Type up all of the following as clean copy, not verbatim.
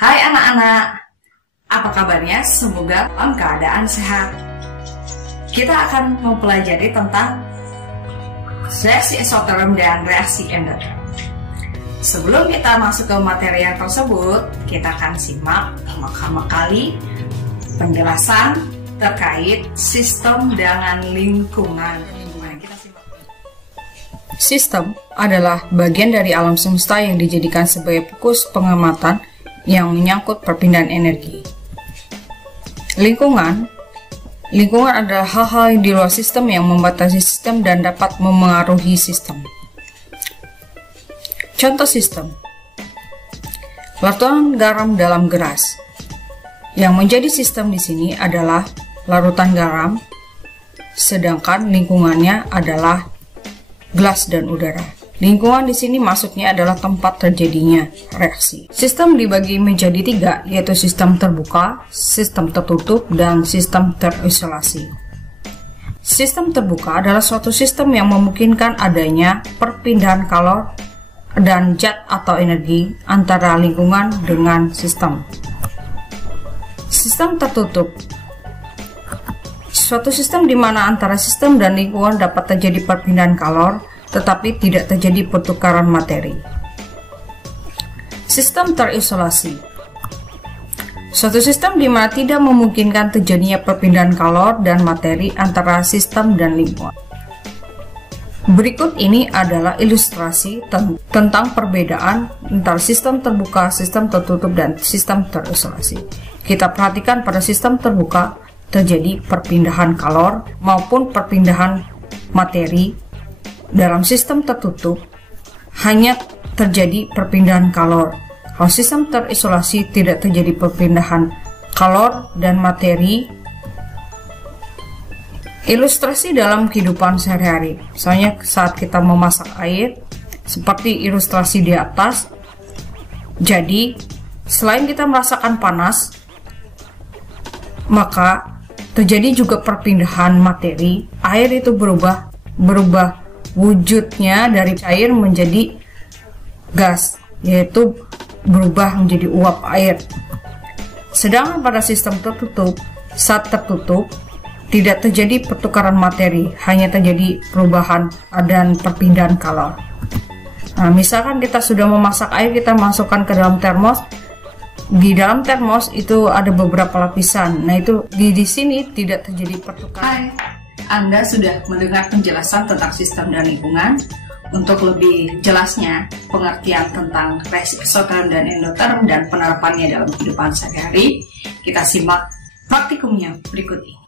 Hai anak-anak, apa kabarnya? Semoga dalam keadaan sehat. Kita akan mempelajari tentang reaksi eksoterm dan reaksi endoterm. Sebelum kita masuk ke materi yang tersebut, kita akan simak pertama kali penjelasan terkait sistem dengan lingkungan. Sistem adalah bagian dari alam semesta yang dijadikan sebagai fokus pengamatan yang menyangkut perpindahan energi. Lingkungan adalah hal-hal di luar sistem yang membatasi sistem dan dapat memengaruhi sistem. Contoh sistem: larutan garam dalam gelas. Yang menjadi sistem di sini adalah larutan garam, sedangkan lingkungannya adalah gelas dan udara. Lingkungan di sini maksudnya adalah tempat terjadinya reaksi. Sistem dibagi menjadi tiga, yaitu sistem terbuka, sistem tertutup, dan sistem terisolasi. Sistem terbuka adalah suatu sistem yang memungkinkan adanya perpindahan kalor dan zat atau energi antara lingkungan dengan sistem. Sistem tertutup suatu sistem di mana antara sistem dan lingkungan dapat terjadi perpindahan kalor, tetapi tidak terjadi pertukaran materi. Sistem terisolasi suatu sistem di mana tidak memungkinkan terjadinya perpindahan kalor dan materi antara sistem dan lingkungan. Berikut ini adalah ilustrasi tentang perbedaan antara sistem terbuka, sistem tertutup, dan sistem terisolasi. Kita perhatikan pada sistem terbuka terjadi perpindahan kalor maupun perpindahan materi. Dalam sistem tertutup hanya terjadi perpindahan kalor. Kalau sistem terisolasi tidak terjadi perpindahan kalor dan materi. Ilustrasi dalam kehidupan sehari-hari, misalnya saat kita memasak air, seperti ilustrasi di atas. Jadi selain kita merasakan panas, maka terjadi juga perpindahan materi. Air itu berubah wujudnya dari cair menjadi gas, yaitu berubah menjadi uap air. Sedangkan pada sistem tertutup, saat tertutup tidak terjadi pertukaran materi, hanya terjadi perubahan dan perpindahan kalor. Nah, misalkan kita sudah memasak air, kita masukkan ke dalam termos. Di dalam termos itu ada beberapa lapisan. Nah, itu di sini tidak terjadi pertukaran. Anda sudah mendengar penjelasan tentang sistem dan lingkungan. Untuk lebih jelasnya pengertian tentang reaksi eksoterm dan endoterm dan penerapannya dalam kehidupan sehari-hari, kita simak praktikumnya berikut ini.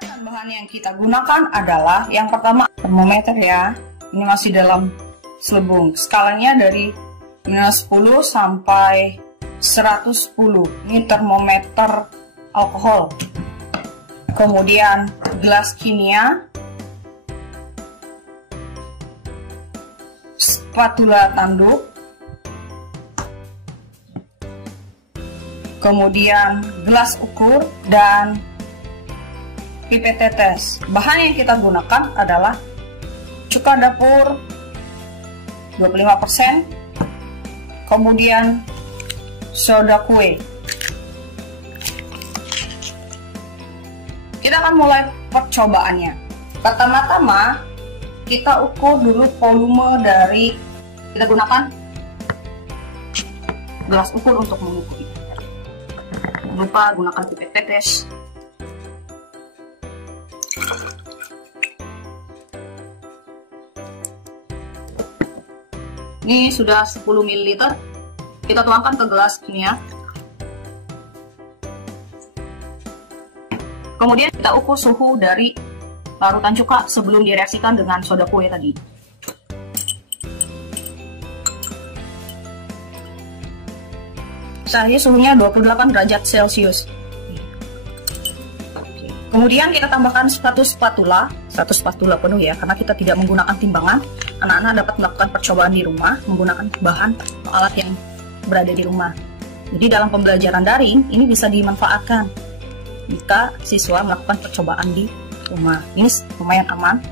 Bahan yang kita gunakan adalah yang pertama termometer ya. Ini masih dalam selubung. Skalanya dari minus 10 sampai 110. Ini termometer alkohol. Kemudian gelas kimia, spatula tanduk, kemudian gelas ukur, dan pipet tetes. Bahan yang kita gunakan adalah cuka dapur 25%, kemudian soda kue. Kita akan mulai percobaannya. Pertama-tama kita ukur dulu volume dari, kita gunakan gelas ukur untuk mengukur. Jangan lupa gunakan pipet tetes. Ini sudah 10 ml. Kita tuangkan ke gelas kimia. Kemudian kita ukur suhu dari larutan cuka sebelum direaksikan dengan soda kue tadi. Saat ini suhunya 28 derajat Celcius. Kemudian kita tambahkan satu spatula penuh ya, karena kita tidak menggunakan timbangan. Anak-anak dapat melakukan percobaan di rumah menggunakan bahan atau alat yang berada di rumah. Jadi dalam pembelajaran daring ini bisa dimanfaatkan jika siswa melakukan percobaan di rumah. Ini lumayan aman.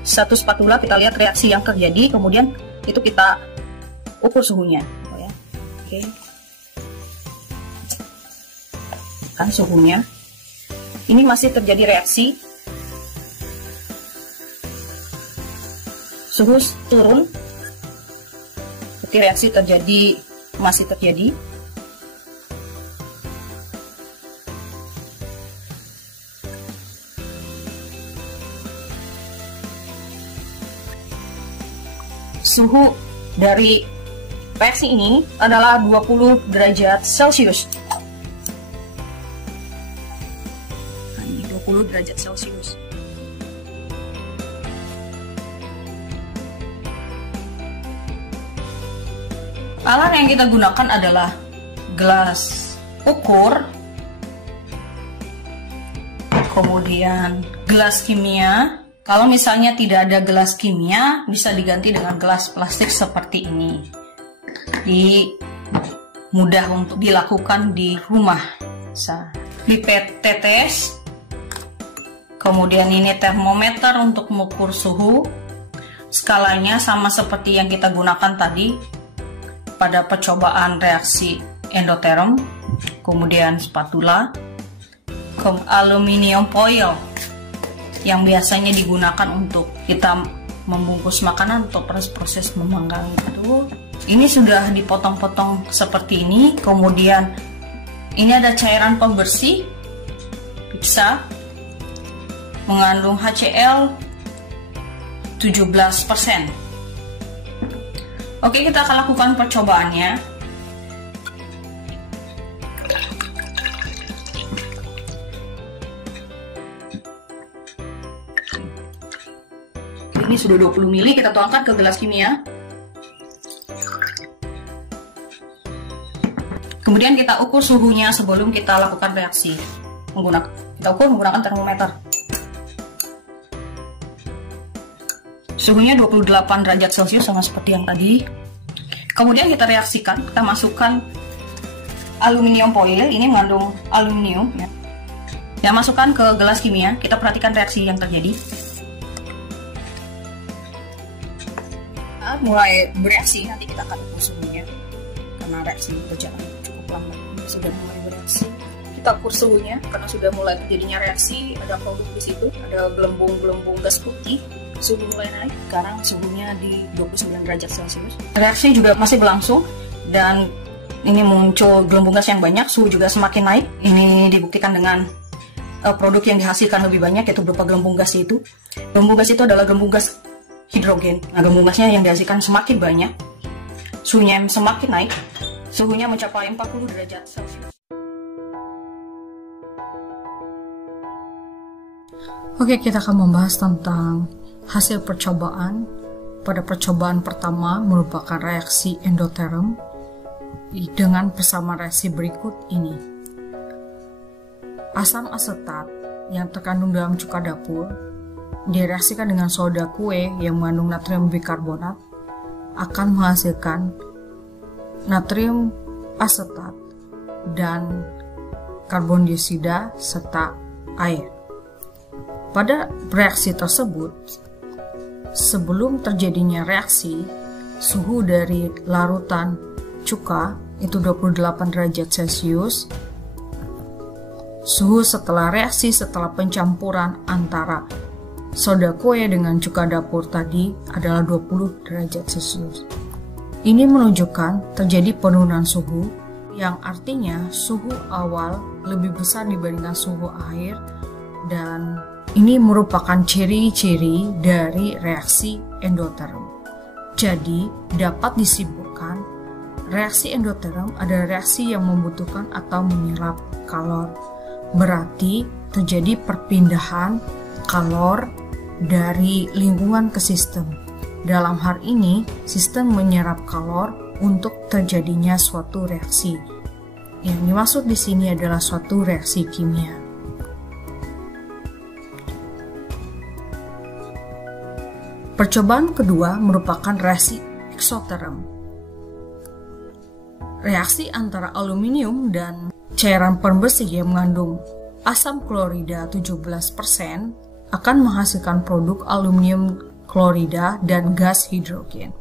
Satu spatula, kita lihat reaksi yang terjadi, kemudian itu kita ukur suhunya, ya. Oke. Kan suhunya. Ini masih terjadi reaksi. Suhu turun. Seperti reaksi masih terjadi. Suhu dari reaksi ini adalah 20 derajat Celcius. Nah, ini 20 derajat Celcius. Alat yang kita gunakan adalah gelas ukur, kemudian gelas kimia. Kalau misalnya tidak ada gelas kimia, bisa diganti dengan gelas plastik seperti ini. Mudah untuk dilakukan di rumah. Pipet tetes, kemudian ini termometer untuk mengukur suhu. Skalanya sama seperti yang kita gunakan tadi pada percobaan reaksi endotherm. Kemudian spatula, aluminium foil yang biasanya digunakan untuk kita membungkus makanan atau proses memanggang itu. Ini sudah dipotong-potong seperti ini. Kemudian ini ada cairan pembersih pizza mengandung HCl 17%. Oke, kita akan lakukan percobaannya. Ini sudah 20 ml, kita tuangkan ke gelas kimia. Kemudian kita ukur suhunya sebelum kita lakukan reaksi. Kita ukur menggunakan termometer. Suhunya 28 derajat Celcius sama seperti yang tadi. Kemudian kita reaksikan, kita masukkan aluminium foil, ini mengandung aluminium ya. Yang masukkan ke gelas kimia, kita perhatikan reaksi yang terjadi. Mulai bereaksi, nanti kita akan ukur suhunya karena reaksi berjalan cukup lambat. Ini sudah mulai bereaksi, kita ukur suhunya karena sudah mulai terjadinya reaksi. Ada produk di situ, ada gelembung-gelembung gas putih. Suhu mulai naik, sekarang suhunya di 29 derajat Celcius. Reaksi juga masih berlangsung dan ini muncul gelembung gas yang banyak, suhu juga semakin naik. Ini dibuktikan dengan produk yang dihasilkan lebih banyak, yaitu berupa gelembung gas itu. Gelembung gas itu adalah gelembung gas hidrogen. Nah, gelembung gasnya yang dihasilkan semakin banyak, suhunya semakin naik, suhunya mencapai 40 derajat Celcius. Oke, kita akan membahas tentang hasil percobaan. Pada percobaan pertama merupakan reaksi endotherm dengan persamaan reaksi berikut ini. Asam asetat yang terkandung dalam cuka dapur direaksikan dengan soda kue yang mengandung natrium bikarbonat akan menghasilkan natrium asetat dan karbon dioksida serta air. Pada reaksi tersebut, sebelum terjadinya reaksi, suhu dari larutan cuka itu 28 derajat Celcius. Suhu setelah reaksi setelah pencampuran antara soda kue dengan cuka dapur tadi adalah 20 derajat Celcius. Ini menunjukkan terjadi penurunan suhu, yang artinya suhu awal lebih besar dibandingkan suhu akhir, dan ini merupakan ciri-ciri dari reaksi endotherm. Jadi, dapat disimpulkan, reaksi endotherm adalah reaksi yang membutuhkan atau menyerap kalor. Berarti terjadi perpindahan kalor dari lingkungan ke sistem. Dalam hal ini, sistem menyerap kalor untuk terjadinya suatu reaksi. Yang dimaksud di sini adalah suatu reaksi kimia. Percobaan kedua merupakan reaksi eksotherm. Reaksi antara aluminium dan cairan pembersih yang mengandung asam klorida 17% akan menghasilkan produk aluminium klorida dan gas hidrogen.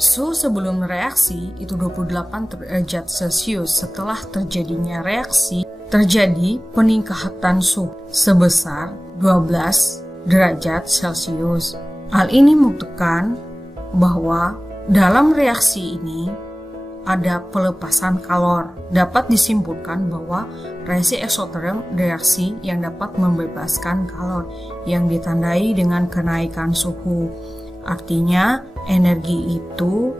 Suhu sebelum reaksi itu 28 derajat Celcius. Setelah terjadinya reaksi, terjadi peningkatan suhu sebesar 12 derajat Celcius. Hal ini membuktikan bahwa dalam reaksi ini ada pelepasan kalor. Dapat disimpulkan bahwa reaksi eksoterm reaksi yang dapat membebaskan kalor yang ditandai dengan kenaikan suhu. Artinya energi itu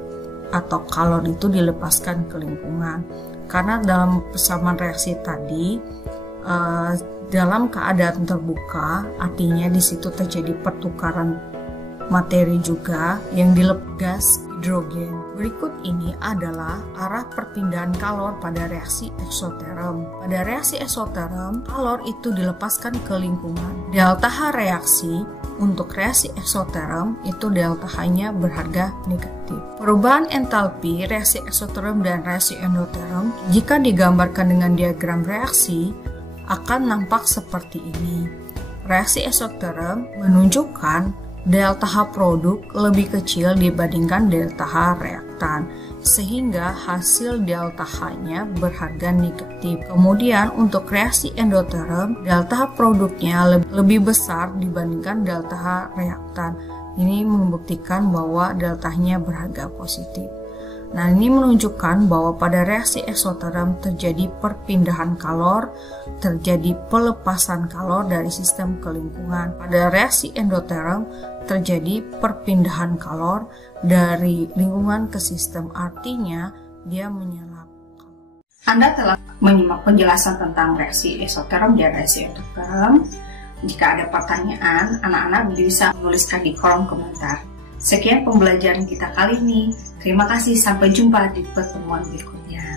atau kalor itu dilepaskan ke lingkungan. Karena dalam persamaan reaksi tadi dalam keadaan terbuka, artinya di situ terjadi pertukaran materi juga yang dilepas hidrogen. Berikut ini adalah arah perpindahan kalor pada reaksi eksoterm. Pada reaksi eksoterm, kalor itu dilepaskan ke lingkungan. Delta H reaksi untuk reaksi eksoterm itu delta H-nya berharga negatif. Perubahan entalpi reaksi eksoterm dan reaksi endoterm jika digambarkan dengan diagram reaksi akan nampak seperti ini. Reaksi eksoterm menunjukkan delta H produk lebih kecil dibandingkan delta H reaktan, sehingga hasil delta H-nya berharga negatif. Kemudian untuk reaksi endoterm, delta H produknya lebih besar dibandingkan delta H reaktan. Ini membuktikan bahwa delta H-nya berharga positif. Nah, ini menunjukkan bahwa pada reaksi eksoterm terjadi perpindahan kalor, terjadi pelepasan kalor dari sistem ke lingkungan. Pada reaksi endoterm terjadi perpindahan kalor dari lingkungan ke sistem, artinya dia menyerap kalor. Anda telah menyimak penjelasan tentang reaksi eksoterm dan reaksi endoterm. Jika ada pertanyaan, anak-anak bisa menuliskan di kolom komentar. Sekian pembelajaran kita kali ini. Terima kasih, sampai jumpa di pertemuan berikutnya.